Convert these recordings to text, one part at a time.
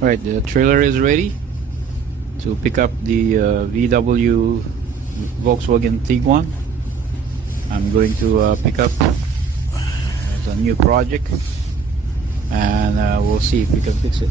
Right, the trailer is ready to pick up the VW Volkswagen Tiguan. I'm going to pick up the new project, and we'll see if we can fix it.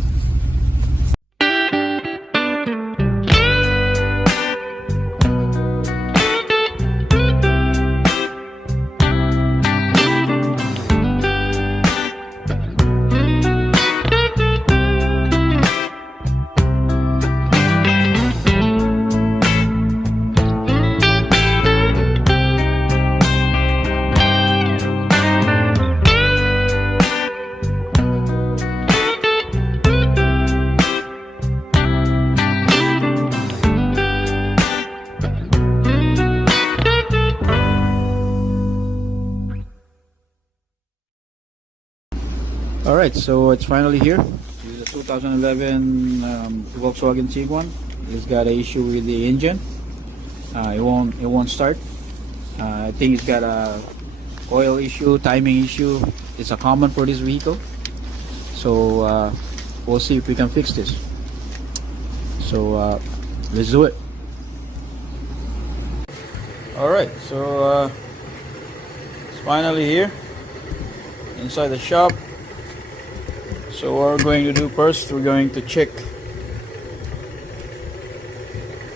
Alright, so it's finally here. This is a 2011 Volkswagen Tiguan. It's got an issue with the engine. It won't start. I think it's got a oil issue, timing issue. It's a common for this vehicle. So we'll see if we can fix this. So let's do it. Alright, so it's finally here inside the shop. So what we're going to do first, we're going to check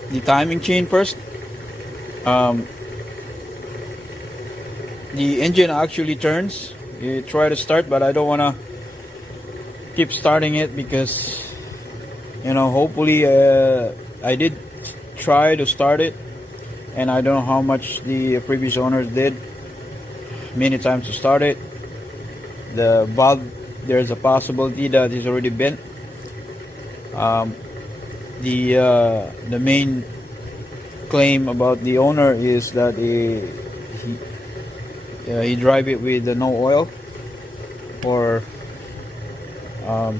the timing chain first. The engine actually turns. You try to start, but I don't want to keep starting it because, you know, hopefully I did try to start it, and I don't know how much the previous owners did many times to start it. The valve, there's a possibility that it's already bent. The main claim about the owner is that he drive it with no oil, or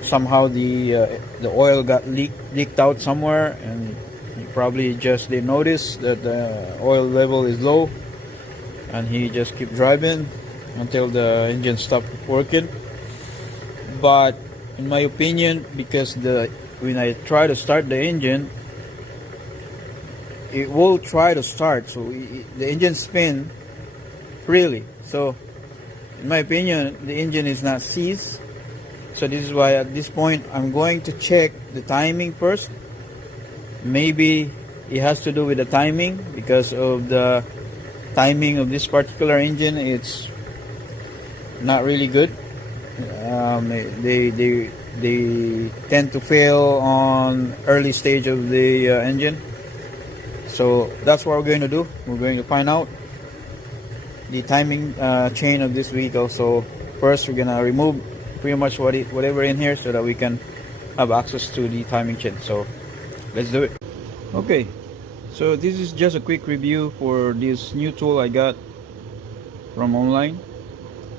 somehow the oil got leaked out somewhere, and he probably just didn't notice that the oil level is low, and he just keep driving until the engine stopped working. But in my opinion, because when I try to start the engine, it will try to start, so the engine spin freely. So in my opinion, the engine is not seized. So this is why at this point I'm going to check the timing first. Maybe it has to do with the timing, because of the timing of this particular engine, it's not really good. They tend to fail on early stage of the engine. So that's what we're going to do. We're going to find out the timing chain of this vehicle. So first we're gonna remove pretty much whatever in here, so that we can have access to the timing chain. So let's do it. Okay, so this is just a quick review for this new tool I got from online.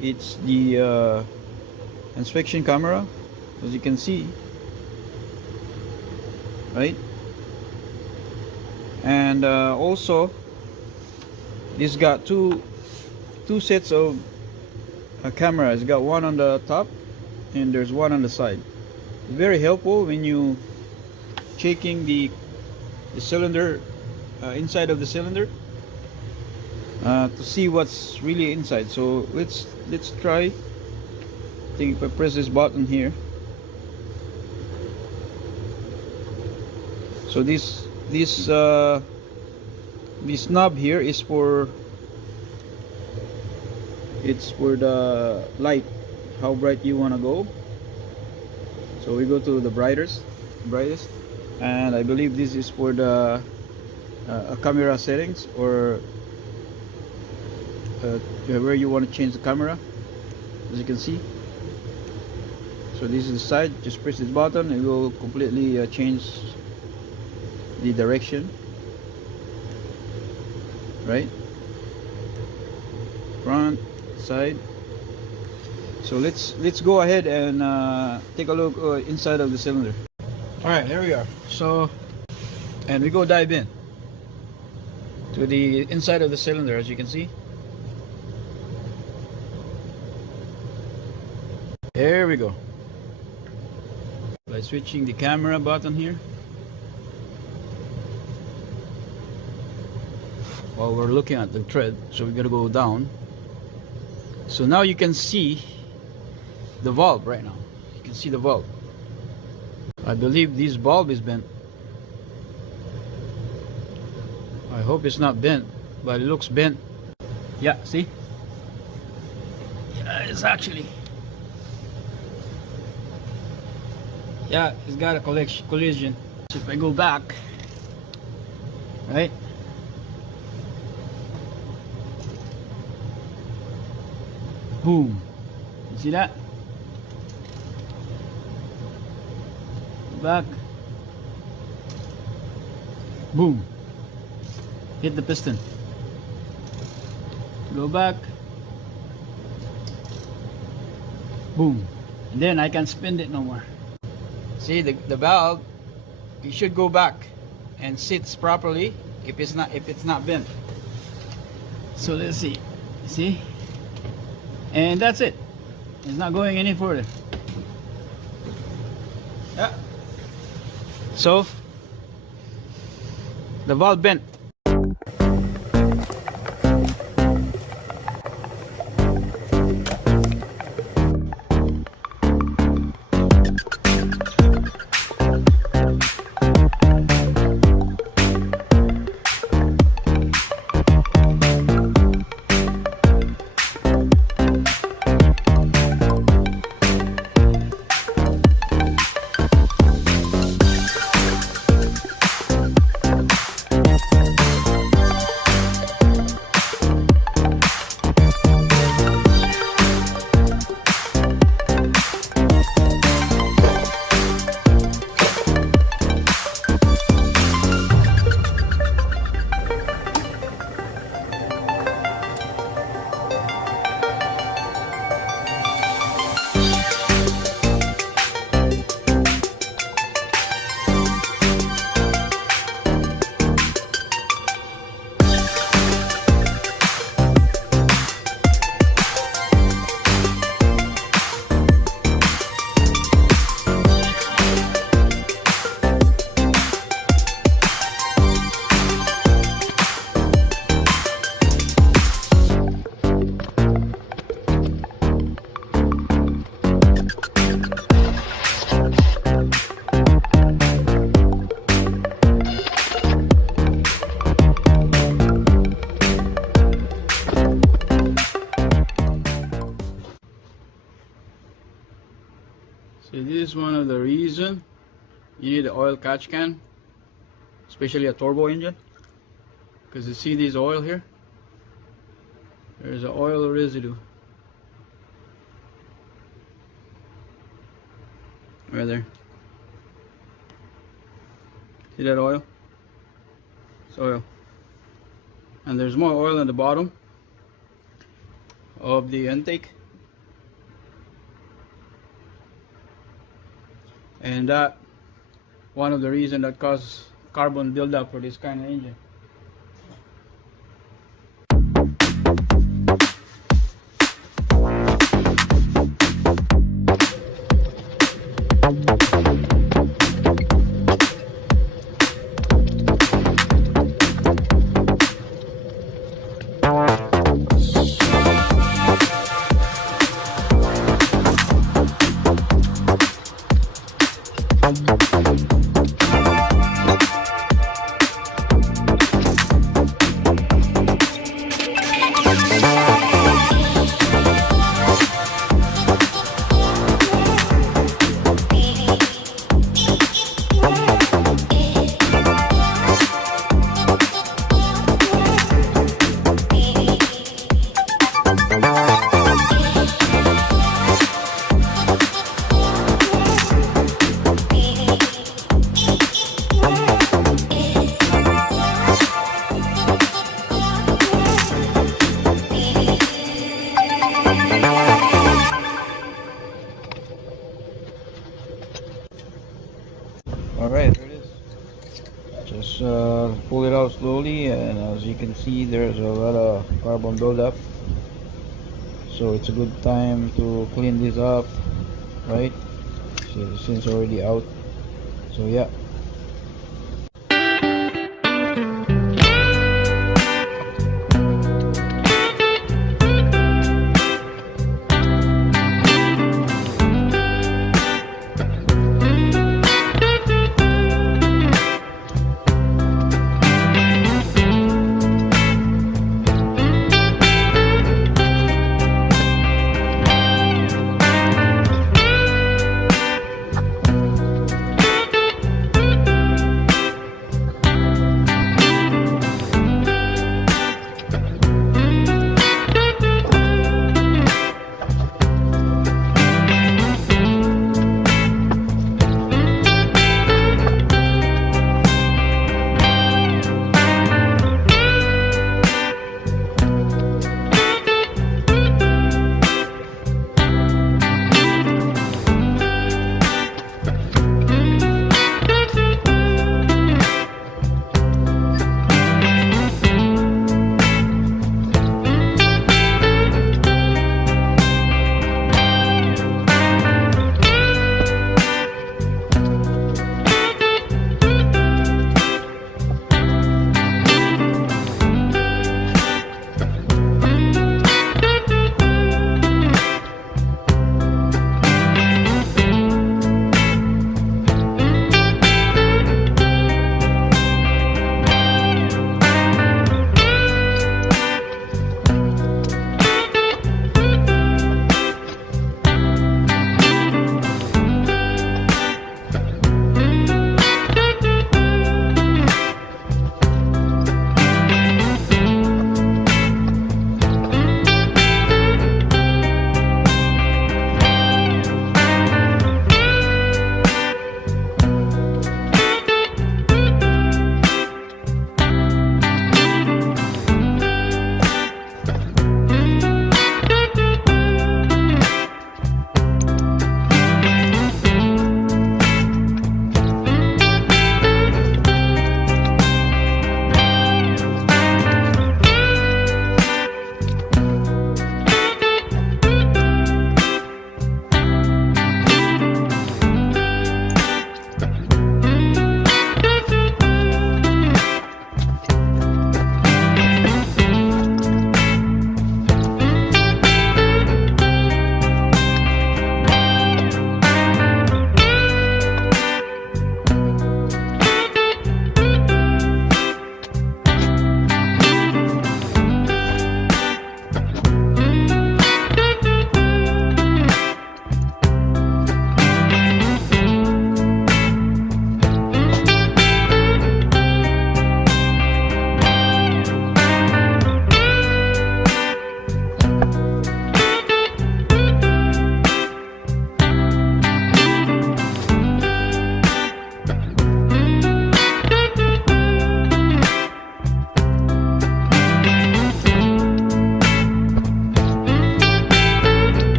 It's the inspection camera, as you can see, right? And also this got two sets of cameras. It's got one on the top and there's one on the side. It's very helpful when you checking the cylinder, inside of the cylinder, to see what's really inside. So let's try. I think if I press this button here, so this knob here is for the light, how bright you want to go. So we go to the brightest, and I believe this is for the camera settings, or where you want to change the camera, as you can see. So this is the side. Just press this button, it will completely change the direction, right? Front, side. So let's go ahead and take a look inside of the cylinder. All right, here we are. So, and we go dive in to the inside of the cylinder, as you can see. There we go. switching the camera button here while we're looking at the thread. So we gotta go down. So now you can see the valve right now. You can see the valve. I believe this bulb is bent. I hope it's not bent, but it looks bent. Yeah, see? Yeah, it's actually. Yeah, it's got a collision. So if I go back, right? Boom. You see that? Back. Boom. Hit the piston. Go back. Boom. And then I can spin it no more. See, the valve, it should go back and sits properly if it's not bent. So let's see. See? And that's it. It's not going any further. Yeah. So the valve bent. So this is one of the reasons you need an oil catch can, especially a turbo engine, because you see this oil here, there's an oil residue right there. See that oil? It's oil. And there's more oil in the bottom of the intake. And that one of the reasons that causes carbon buildup for this kind of engine. Alright, there it is. Just pull it out slowly, and as you can see, there's a lot of carbon buildup. So it's a good time to clean this up, right? since already out. So yeah.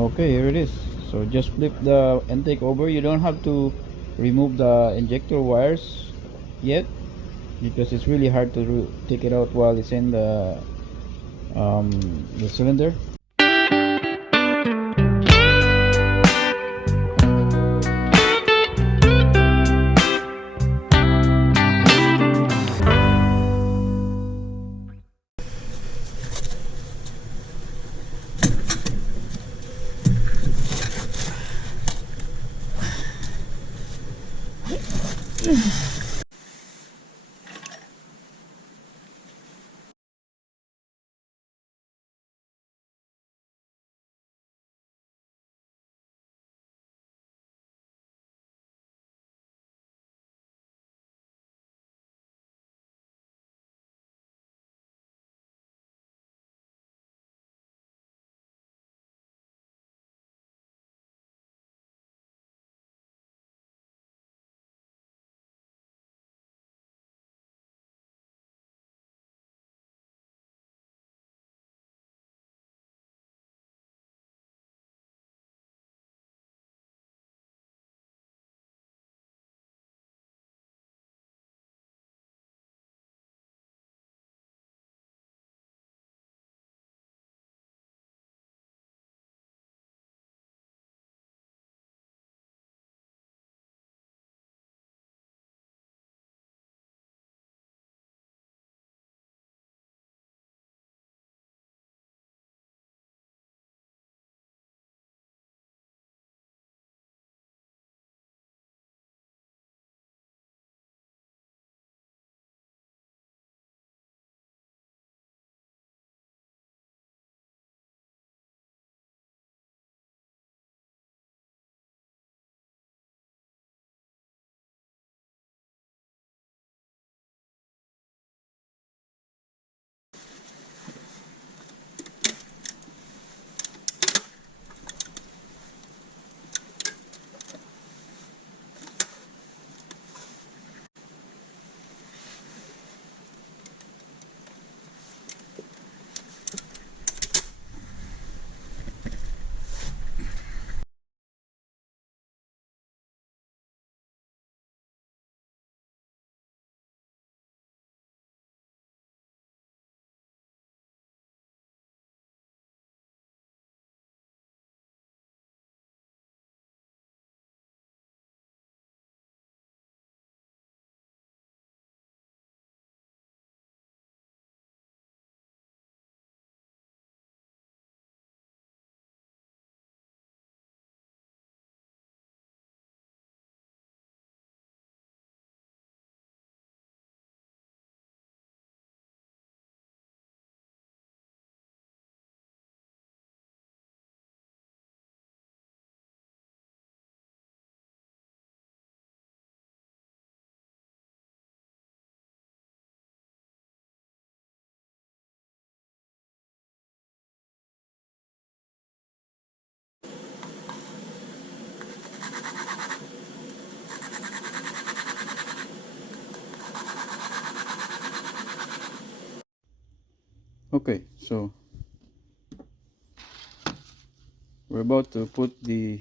Okay, here it is. So just flip the intake over. You don't have to remove the injector wires yet because it's really hard to take it out while it's in the cylinder. Okay, so we're about to put the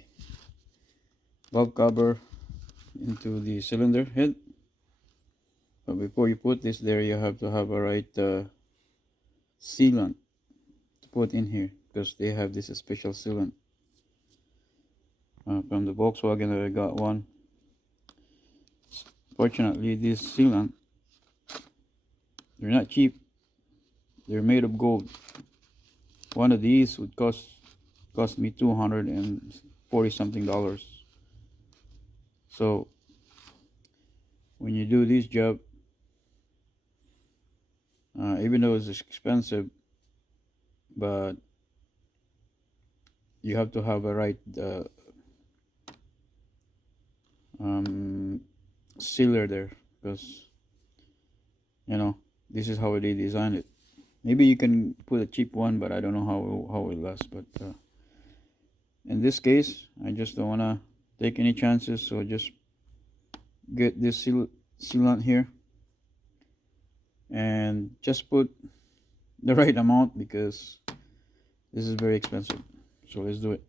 valve cover into the cylinder head. But before you put this there, you have to have a right sealant to put in here, because they have this special sealant from the Volkswagen that I got one. Fortunately, this sealant, they're not cheap. They're made of gold. One of these would cost me $240 something. So when you do this job, even though it's expensive, but you have to have a right um, sealer there, because this is how they design it. Maybe you can put a cheap one, but I don't know how it lasts. But in this case, I just don't wanna take any chances, so just get this sealant here and just put the right amount, because this is very expensive. So let's do it.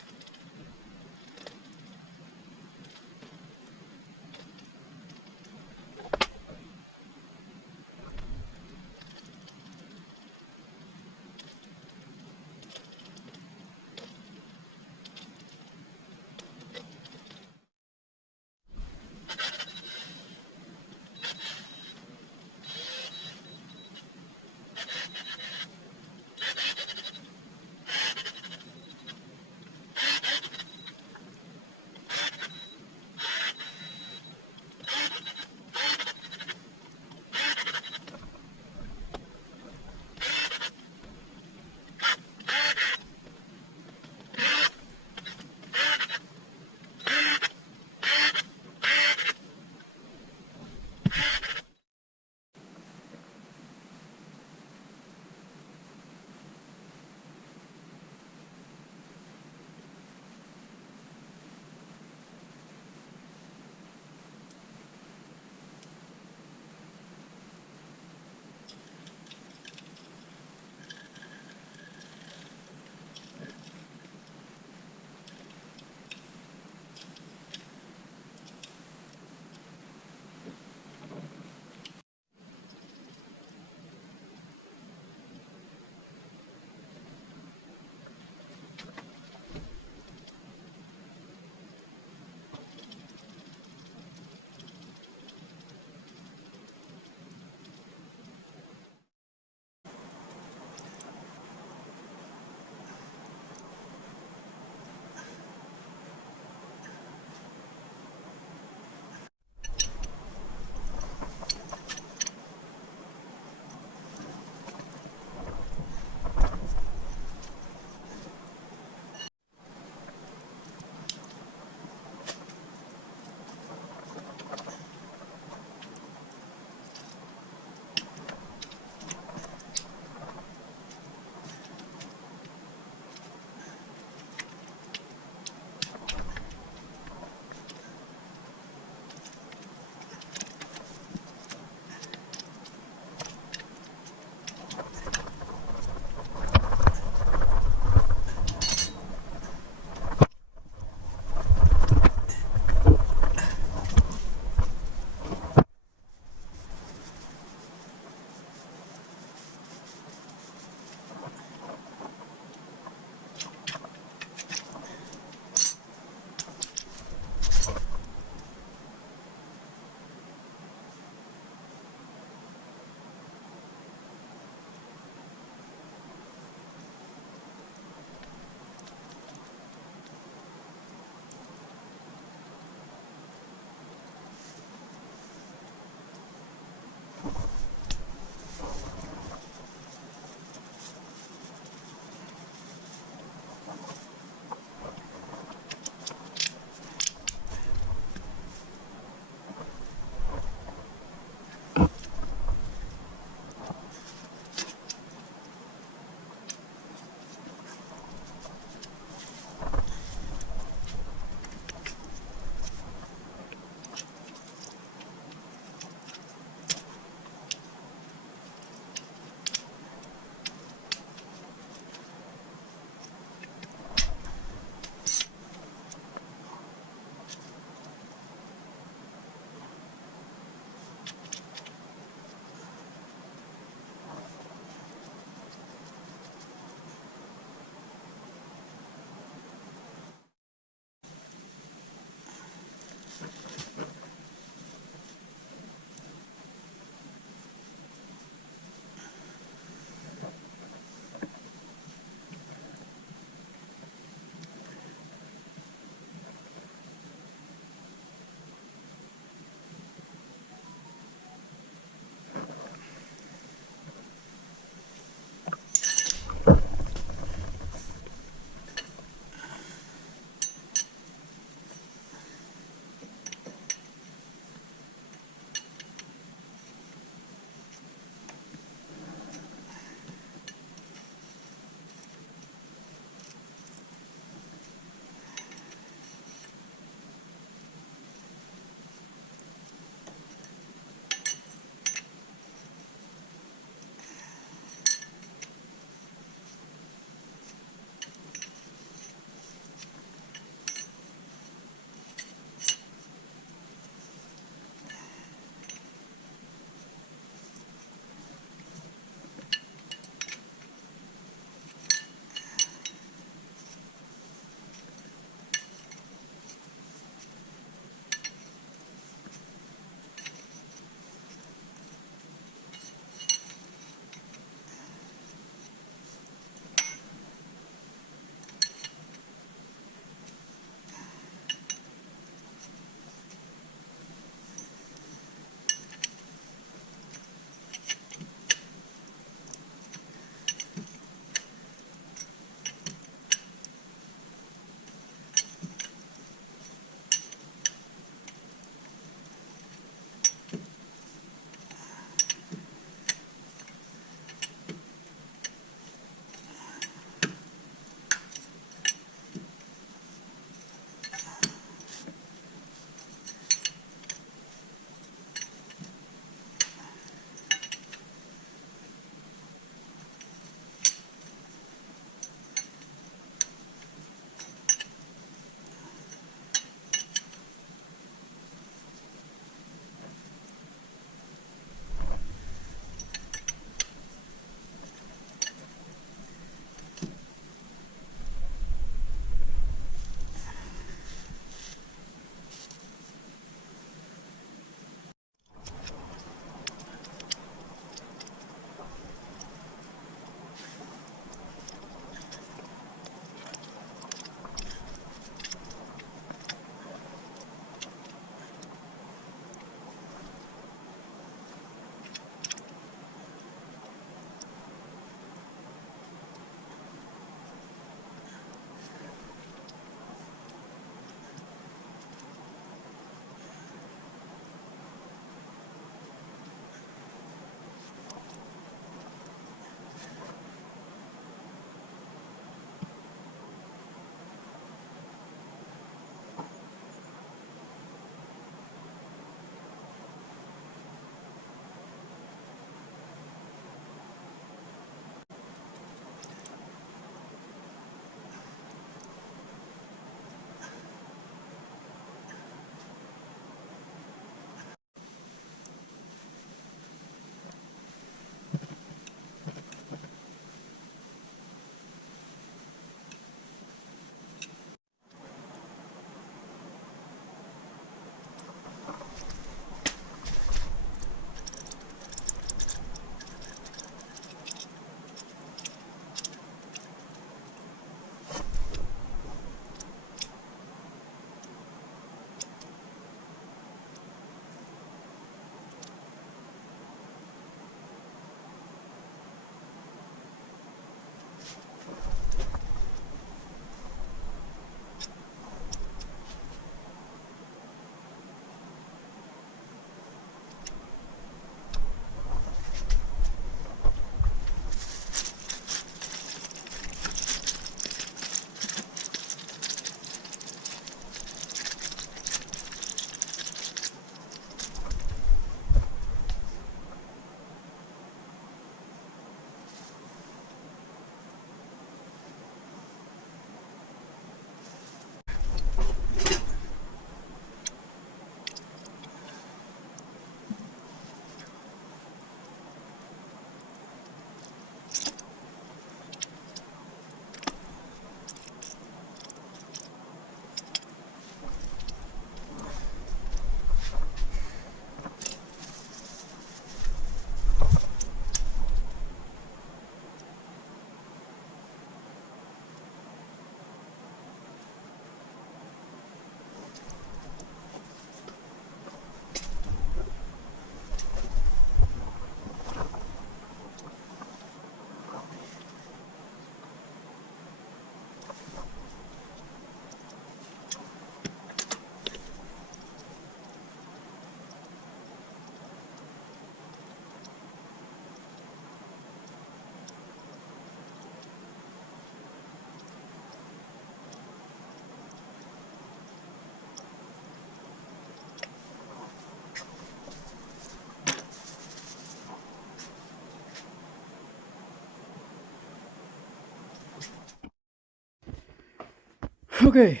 Okay,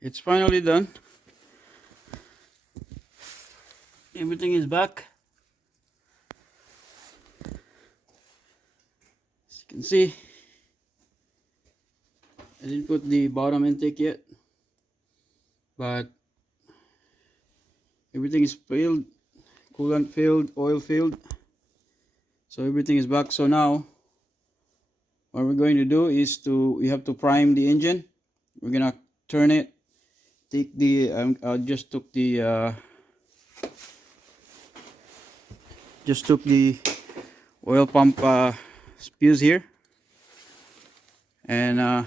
it's finally done. Everything is back. As you can see, I didn't put the bottom intake yet, but everything is filled, coolant filled, oil filled, so everything is back. So now what we're going to do is we have to prime the engine. We're gonna turn it, take the just took the oil pump spews here, and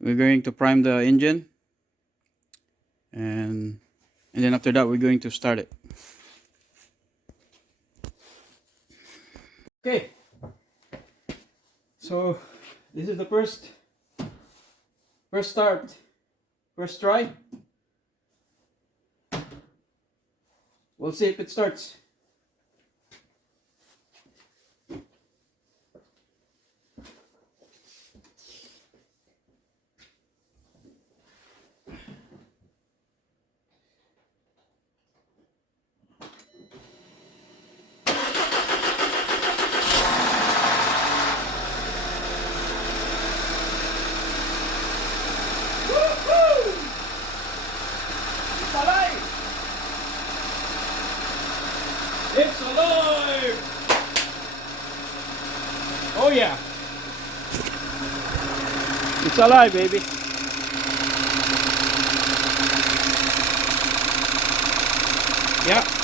we're going to prime the engine, and then after that we're going to start it. Okay, so this is the first start, first try. We'll see if it starts. It's alive! Oh yeah! It's alive, baby! Yeah.